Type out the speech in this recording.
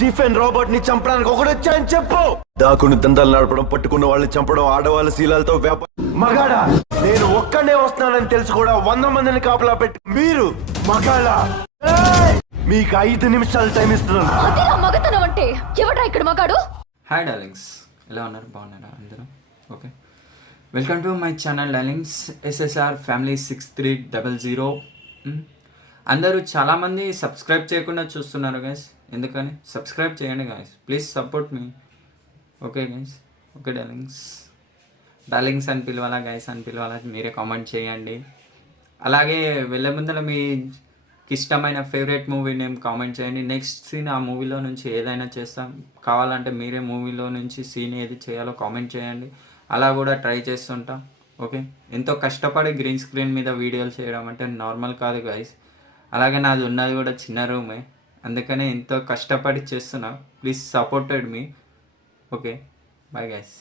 Stephen Robert ని చంపడానికి ఒకడు వచ్చాయని చెప్పు. దాకుని దందాలు నడపడం, పట్టుకున్న వాళ్ళని చంపడం, ఆడవాళ్ళ శీలాలతో మగాడా నేను ఒక్కడే వస్తున్నానని తెలుసు కూడా 100 మందిని కాపలా పెట్టి మీరు మగాడా. మీకు 5 నిమిషాలు టైం ఇస్తున్నాను. అదిలా మగతనం అంటే ఎవడా ఇక్కడ మగాడు? హాయ్ డార్లింగ్స్, ఎలా ఉన్నారు? బాగున్నారా అందరూ? Okay, welcome to my channel darlings, SSR family 6300. అందరూ చాలామంది సబ్స్క్రైబ్ చేయకుండా చూస్తున్నారు గైస్. ఎందుకని? సబ్స్క్రైబ్ చేయండి guys, please support me. Okay guys, okay darlings అని పిలవాలా, గైస్ అని పిలవాలా, మీరే కామెంట్ చేయండి. అలాగే వెళ్ళే ముందర మీకు ఇష్టమైన ఫేవరెట్ మూవీ నేమ్ కామెంట్ చేయండి. నెక్స్ట్ సీన్ ఆ మూవీలో నుంచి ఏదైనా చేస్తాం. కావాలంటే మీరే మూవీలో నుంచి సీన్ ఏది చేయాలో కామెంట్ చేయండి. అలా కూడా ట్రై చేస్తుంటాం. ఓకే, ఎంతో కష్టపడి గ్రీన్ స్క్రీన్ మీద వీడియోలు చేయడం అంటే నార్మల్ కాదు గైస్. అలాగే నాది ఉన్నది కూడా చిన్న రూమే, అందుకనే ఎంతో కష్టపడి చేస్తున్నా. Please supported me. Okay, bye guys.